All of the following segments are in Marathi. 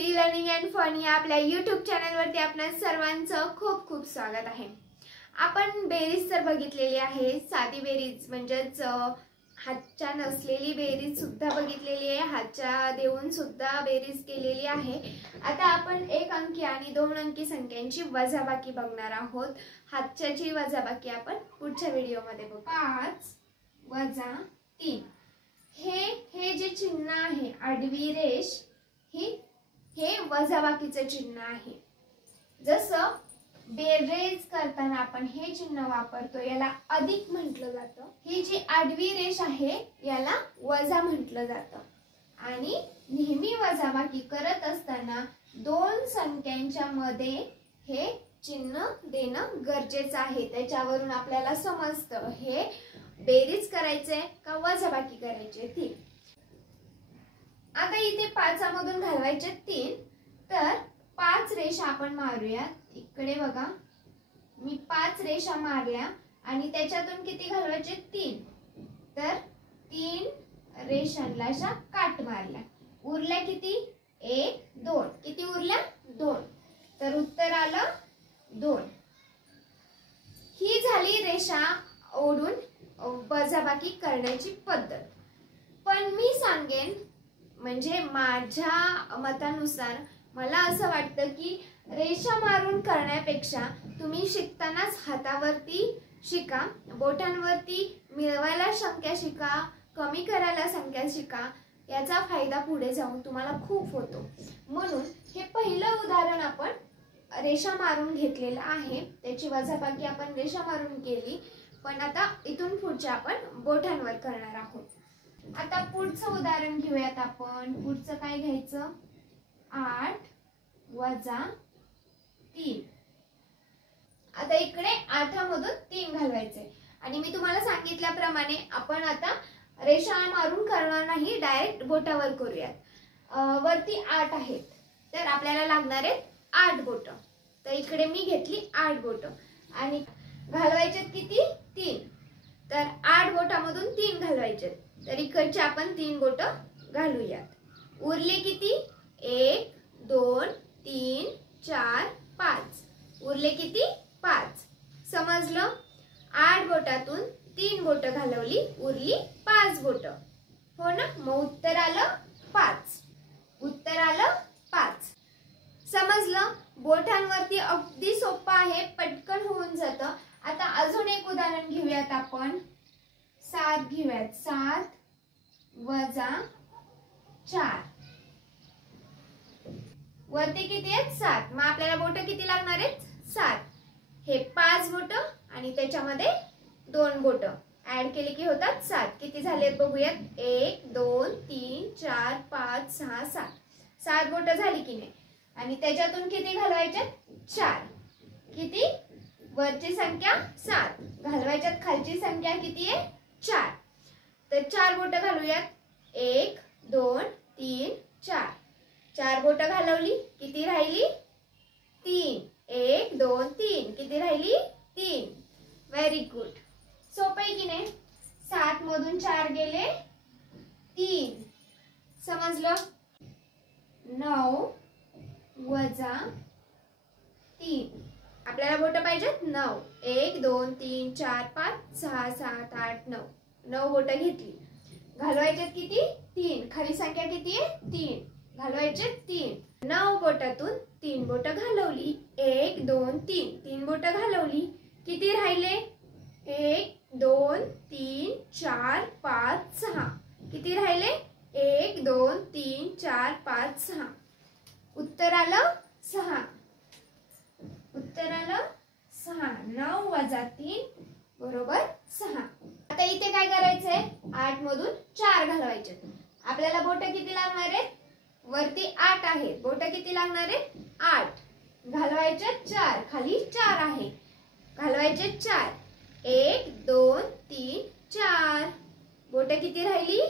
फ्री लर्निंग अँड फन या आपल्या यूट्यूब चॅनलवरती आपल्या सर्वांचं खूप खूप स्वागत आहे। आपण बेरीज तर बघितलेली आहे, साधी बेरीज म्हणजेच हातच्या नसलेली बेरीज सुद्धा बघितलेली आहे, हातच्या देऊन सुद्धा बेरीज केलेली आहे। आता आपण एक अंकी आणि दोन अंकी संख्यांची वजाबाकी बघणार आहोत। हातच्याची वजाबाकी आपण पुढच्या व्हिडिओमध्ये बघू। 5 वजा 3 हे जे चिन्ह आहे आडवी रेष हे वजाबाकीचे चिन्ह आहे। जसं बेरीज करताना आपण हे चिन्ह वापरतो याला अधिक म्हटलं जातं। ही जी आडवी रेष आहे याला वजा म्हटलं जातं। आणि नेहमी वजाबाकी करत असताना दोन संख्यांच्या मध्ये हे चिन्ह देणं गरजेचं आहे। त्याच्यावरून आपल्याला समजतं हे बेरीज करायचे का वजाबाकी करायचे ते। आता इथे 5 मधून घालवायचे 3, तर 5 रेषा आपण मारूयात। इकडे बघा, मी 5 रेषा मारल्या आणि त्याच्यातून किती घालवायचे 3, तर 3 रेषांना अशा काट मारल्या। उरल्या किती 1 2, किती उरल्या 2, तर उत्तर आलं 2। ही झाली रेषा ओढून वजाबाकी करण्याची पद्धत। पण मी सांगेन म्हणजे माझ्या मतानुसार मला असं वाटतं की रेषा मारून करण्यापेक्षा तुम्ही शिकतानाच हातावरती शिका, बोटांवरती मिळवायला संख्या शिका, कमी करायला संख्या शिका। याचा फायदा पुढे जाऊन तुम्हाला खूप होतो। म्हणून हे पहिलं उदाहरण आपण रेषा मारून घेतलेलं आहे, त्याची वजाबाकी आपण रेषा मारून केली। पण आता इथून पुढचे आपण बोटांवर करणार आहोत। आता पुढचं उदाहरण घेऊयात आपण। पुढचं काय घ्यायचं 8 वजा 3। आता इकडे 8 मधून 3 घालवायचे आणि मी तुम्हाला सांगितल्याप्रमाणे आपण आता रेषा मारून करणार नाही, डायरेक्ट बोटावर करूयात। वरती 8 आहेत तर आपल्याला लागणार आहेत 8 बोट। तर इकडे मी घेतली 8 बोट आणि घालवायचे किती 3, तर 8 बोटामधून 3 घालवायचे। तर इकडचे आपण 3 बोट घालूयात। उरले किती 1 2 3 4 5, उरले किती 5। समजलं? 8 बोटातून 3 बोट घालवली, उरली 5 बोट, हो ना। मग उत्तर आलं 5, उत्तर आलं 5। समजलं? बोटांवरती अगदी सोपं आहे, पटकन होऊन जातं। आता अजून एक उदाहरण घेऊयात आपण। 7 घेऊयात। 7 वजा 4, वरती किती आहेत 7, मग आपल्याला बोट किती लागणार आहेत 7। हे 5 बोट आणि त्याच्यामध्ये 2 बोट ऍड केली की होतात 7। किती झालेत बघूयात 1 2 3 4 5 6 7, 7 बोट झाली की नाही। आणि त्याच्यातून किती घालवायचे 4, किती वरची संख्या 7 घालवायच्यात, खालची संख्या किती आहे 4। तर 4 बोट घालूयात 1 2 3 4, 4 बोट घालवली, किती राहिली 3, 1 2 3, किती राहिली 3। व्हेरी गुड, सोपं आहे की नाही। 7 मधून 4 गेले 3, समजलं। 9 वजा 3, आपल्याला बोट पाहिजेत 9, 1 2 3 4 5 6 7 8 9, 9 बोट घेतली। घालवायचे किती 3, खाली संख्या किती आहे 3, घालवायचे 3। 9 बोटातून 3 बोट घालवली, 1 2 3, 3 बोट घालवली, किती राहिले 1 2 3 4 5 6, किती राहिले 1 2 3 4 5 6, उत्तर आलं 6, उत्तर आलं 6। 9 वजा 3 बरोबर 6। आता इथे काय करायचंय 8 मधून 4 घालवायचे। आपल्याला बोट किती लागणार आहेत, वरती 8 आहेत, बोट किती लागणार आहेत 8, घालवायचे 4, खाली 4 आहे, घालवायचे 4, 1 2 3 4, बोट किती राहिली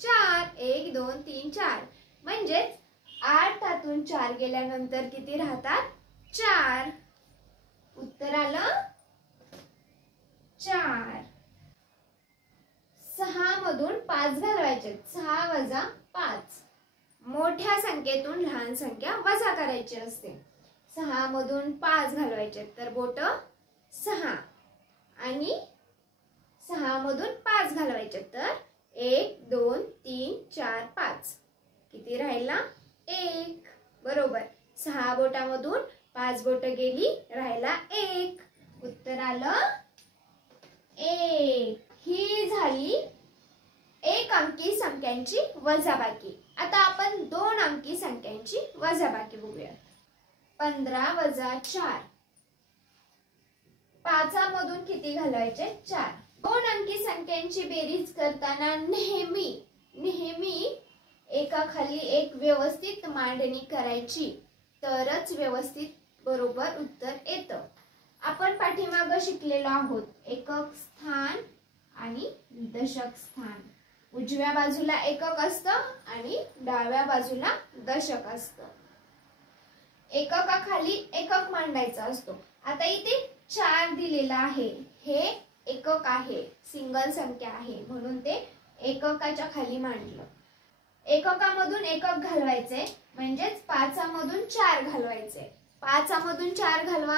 4, 1 2 3 4, म्हणजेच 8 4 गेल्यानंतर किती राहतात 4, उत्तर आलं 4। 6 मधून 5 घालवायचे, 6 वजा 5, मोठ्या संख्येतून लहान संख्या वजा करायची असते. 6 मधून 5 घालवायचे तर बोट 6 आणि 6 मधून 5 घालवायचे तर 1 2 3 4 5 किती राहिला 1. बरोबर. 6 बोटामधून 5 बोट गेली राहिला 1. उत्तर आलं 1. ही झाली 1 अंकी संख्यांची वजाबाकी. आता आपण 2 अंकी संख्यांची वजाबाकी बघूया. 15 वजा 4. 5 मधून किती घालवायचे 4. 2 अंकी संख्यांची बेरीज करताना नेहमी एकाखाली एक व्यवस्थित मांडणी करायची तरच व्यवस्थित बरोबर उत्तर येतं. आपण पाठीमागं शिकलेलो आहोत एकक स्थान आणि दशक स्थान. उजव्या बाजूला एकक असतं आणि डाव्या बाजूला दशक असतं. एककाखाली एकक मांडायचा असतो. आता इथे 4 दिलेला आहे. हे एकक आहे, सिंगल संख्या आहे म्हणून ते एककाच्या खाली मांडलं. एककामधून एकक घालवायचे म्हणजेच 5 मधून 4 घालवायचे. 5 मधून 4 घालवा.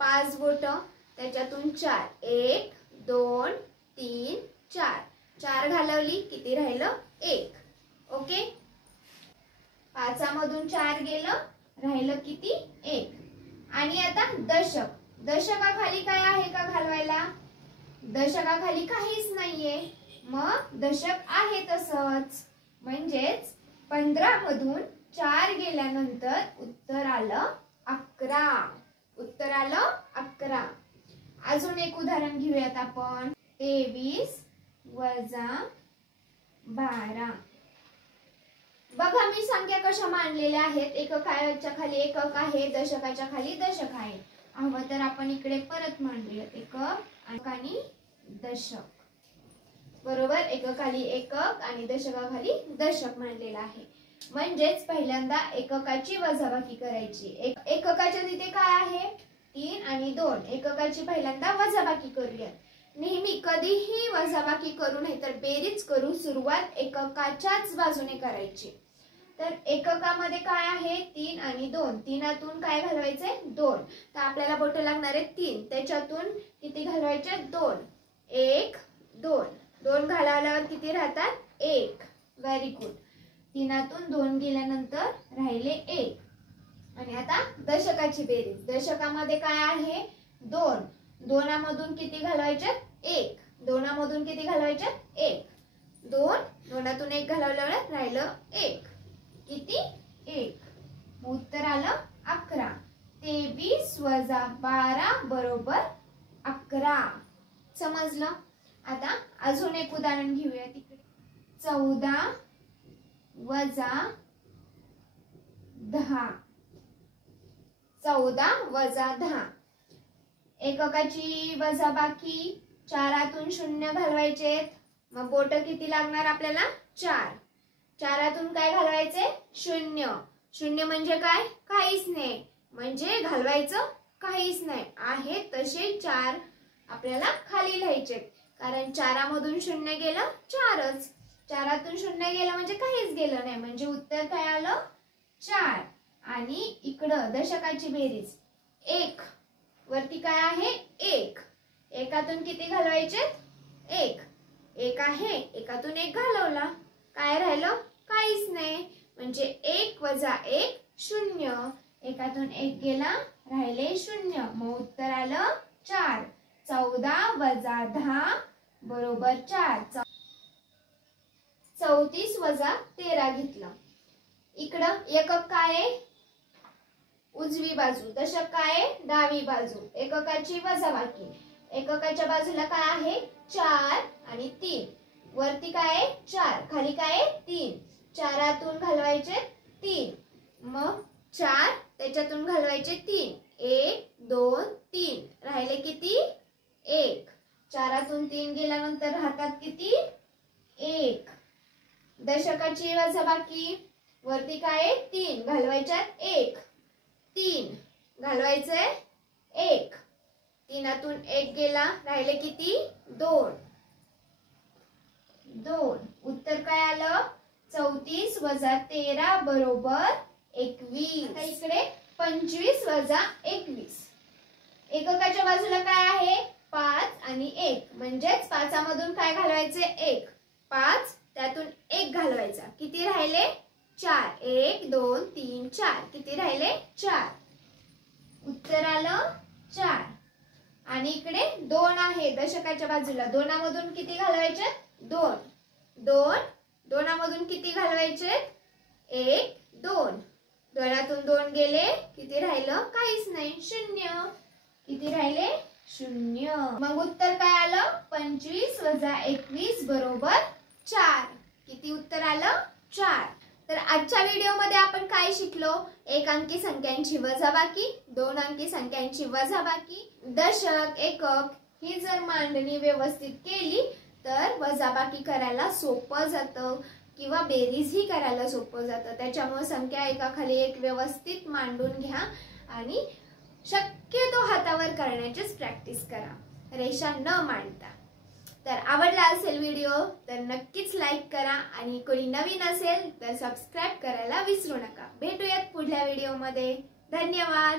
5 बोट त्याच्यातून 4 1 2 3 4. 4 घालवली किती राहिलं 1. ओके. 5 मधून 4 गेलं राहिलं किती 1. आणि आता दशक. दशकाखाली काय आहे का घालवायला. दशकाखाली काहीच नाहीये मग दशक आहे तसंच. म्हणजेच 15 मधून 4 गेल्यानंतर उत्तर आलं 11. उत्तर आलं 11. अजून एक उदाहरण घेऊयात आपण. 23 वजा 12. बघा मी संख्या कशा मांडलेल्या आहेत. एककाच्या खाली एकक आहे, दशकाच्या खाली दशक आहे. हवं तर आपण इकडे परत मांडूयात एकक आणि दशक. बरोबर. एककाखाली एकक आणि दशकाखाली दशक मांडलेला आहे. म्हणजेच पहिल्यांदा एककाची वजाबाकी करायची. एककाच्या तिथे काय आहे 3 आणि 2. एककाची पहिल्यांदा वजाबाकी करूया. नेहमी कधीही वजाबाकी करू नाही तर बेरीज करू सुरुवात एककाच्याच बाजूने करायची. तर एककामध्ये काय आहे 3 आणि 2. 3तून काय घालवायचे 2. तर आपल्याला बोट लागणार आहे 3. त्याच्यातून किती घालवायचे 2 1 2. 2 घालवल्यावर किती राहतात 1. Very good. 3तून 2 गेल्यानंतर राहिले 1. आणि आता दशकाची बेरीज. दशकामध्ये काय आहे 2. 2 मधून किती घालवायचे 1. 2 मधून किती घालवायचे 1. 2. 2तून 1 घालवल्यावर राहिलं 1. किती 1. उत्तर आलं 11. 23 वजा 12 बरोबर 11. समजलं. आता अजून एक उदाहरण घेऊया. तिकडे 14 वजा 10. 14 वजा 10. एककाची वजाबाकी 4तून 0 घालवायचे. मग बोट किती लागणार आपल्याला 4. 4तून काय घालवायचे 0. 0 म्हणजे काय काहीच नाही. म्हणजे घालवायचं काहीच नाही. आहे तसे 4 आपल्याला खाली लिहायचे. कारण 4 मधून 0 गेलं 4च. 4तून 0 गेलं म्हणजे काहीच गेलं नाही. म्हणजे उत्तर काय आलं 4. आणि इकडं दशकाची बेरीज 1. वरती काय आहे 1. 1तून किती घालवायचे 1. 1 आहे. 1तून 1 घालवला काय राहिलं काहीच नाही. म्हणजे 1 वजा 1 0. 1तून 1 गेला राहिले 0. मग उत्तर आलं 4. 14 वजा 10 बरोबर 4. 34 वजा 13 घेतलं. इकडं एकक काय आहे उजवी बाजू. दशक काय आहे डावी बाजू. एककाची वजाबाकी. एककाच्या बाजूला काय आहे 4 आणि 3. वरती काय आहे 4. खाली काय आहे 3. 4तून घालवायचे 3. मग 4 त्याच्यातून घालवायचे 3. 1 2 3 राहिले किती 1. 4तून 3 गेल्यानंतर राहतात किती 1. दशकाची वजाबाकी. वरती काय आहे 3 घालवायच्यात 1. 3 घालवायचे 1. 3तून 1 गेला राहिले किती 2. 2. उत्तर काय आलं 34 वजा 13 बरोबर 21. आता इकडे 25 वजा 21. एककाच्या बाजूला काय आहे 5 आणि 1 म्हणजेच 5 मधून काय घालवायचे 1. 5 त्यातून 1 घालवायचा. किती राहिले 4. 1 2 3 4. किती राहिले 4. उत्तर आलं 4. आणि इकडे 2 आहे दशकाच्या बाजूला. 2 मधून किती घालवायचे 2. 2 2 मधून किती घालवायचे 1 2. 2 2 गेले. किती राहिलं काहीच नाही 0. किती राहिले 0. मग उत्तर काय आलं 25 वजा 21 बरोबर 4. किती उत्तर आलं 4. तर आजच्या व्हिडिओमध्ये आपण काय शिकलो. एक अंकी संख्यांची वजाबाकी, 2 अंकी संख्यांची वजाबाकी, दशक एकक ही जर मांडणी व्यवस्थित केली तर वजाबाकी करायला सोपं जातं किंवा बेरीज ही करायला सोपं जातं. त्याच्यामुळे संख्या एकाखाली एक व्यवस्थित मांडून घ्या आणि शक्यतो हातावर करण्याचीच प्रॅक्टिस करा, रेषा न मांडता. तर आवडला असेल व्हिडिओ तर नक्कीच लाईक करा आणि कोणी नवीन असेल तर सबस्क्राईब करायला विसरू नका. भेटूयात पुढल्या व्हिडिओमध्ये. धन्यवाद.